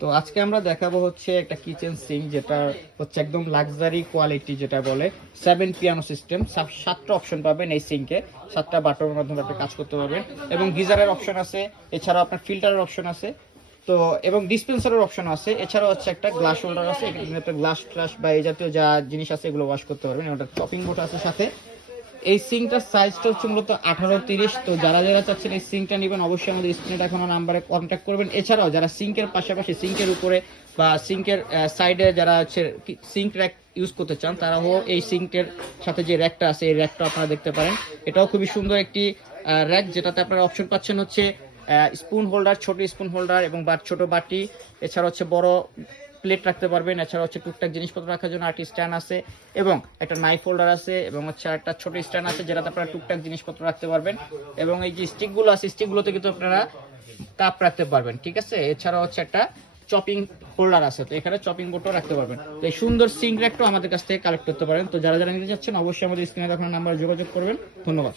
তো আজকে আমরা দেখাবো হচ্ছে একটা কিচেন সিঙ্ক, যেটা হচ্ছে একদম লাক্সারি কোয়ালিটি, যেটা বলে 7 পিয়ানো সিস্টেম। 7টা অপশন পাবেন এই সিঙ্কে, 7টা বাটনের মাধ্যমে আপনি কাজ করতে পারবেন। এবং গিজারের অপশন আছে, এছাড়াও আপনার ফিল্টারের অপশন আছে, তো এবং ডিসপেন্সারের অপশন আছে। এছাড়াও হচ্ছে একটা গ্লাস হোল্ডার আছে, এখানে একটা গ্লাস ট্লাস বা এই জাতীয় যা জিনিস আছে এগুলো ওয়াশ করতে পারবেন। এবং একটা চপিং বোর্ড আছে সাথে। এই সিঙ্কটার সাইজটা হচ্ছে মূলত 18-30। তো যারা যারা চাচ্ছেন এই সিঙ্কটা নেবেন, অবশ্যই আমাদের স্ক্রিনে দেখানো নাম্বারে কন্ট্যাক্ট করবেন। এছাড়াও যারা সিঙ্কের পাশাপাশি সিঙ্কের উপরে বা সিঙ্কের সাইডে যারা হচ্ছে সিঙ্ক র্যাক ইউজ করতে চান, তারাও এই সিঙ্কের সাথে যে র্যাকটা আছে এই র্যাকটা আপনারা দেখতে পারেন। এটাও খুবই সুন্দর একটি র্যাক, যেটাতে আপনারা অপশন পাচ্ছেন হচ্ছে স্পুন হোল্ডার, ছোট স্পুন হোল্ডার এবং ছোট বাটি। এছাড়া হচ্ছে বড় প্লেট রাখতে পারবেন। এছাড়া হচ্ছে টুকটাক জিনিসপত্র রাখার জন্য আরেকটি স্ট্যান্ড আছে, এবং একটা নাইফ হোল্ডার আছে, এবং হচ্ছে একটা ছোট স্ট্যান্ড আছে যেটাতে আপনারা টুকটাক জিনিসপত্র রাখতে পারবেন। এবং এই যে স্টিকগুলো আছে, স্টিকগুলোতে কিন্তু আপনারা কাপ রাখতে পারবেন, ঠিক আছে। এছাড়া হচ্ছে একটা চপিং হোল্ডার আছে, তো এখানে চপিং বোর্ডও রাখতে পারবেন। তো এই সুন্দর সিঙ্ক র্যাকটাও আমাদের কাছ থেকে কালেক্ট করতে পারেন। তো যারা যারা নিতে চাচ্ছেন অবশ্যই আমাদের স্ক্রিনে দেখানো নাম্বারে যোগাযোগ করবেন। ধন্যবাদ।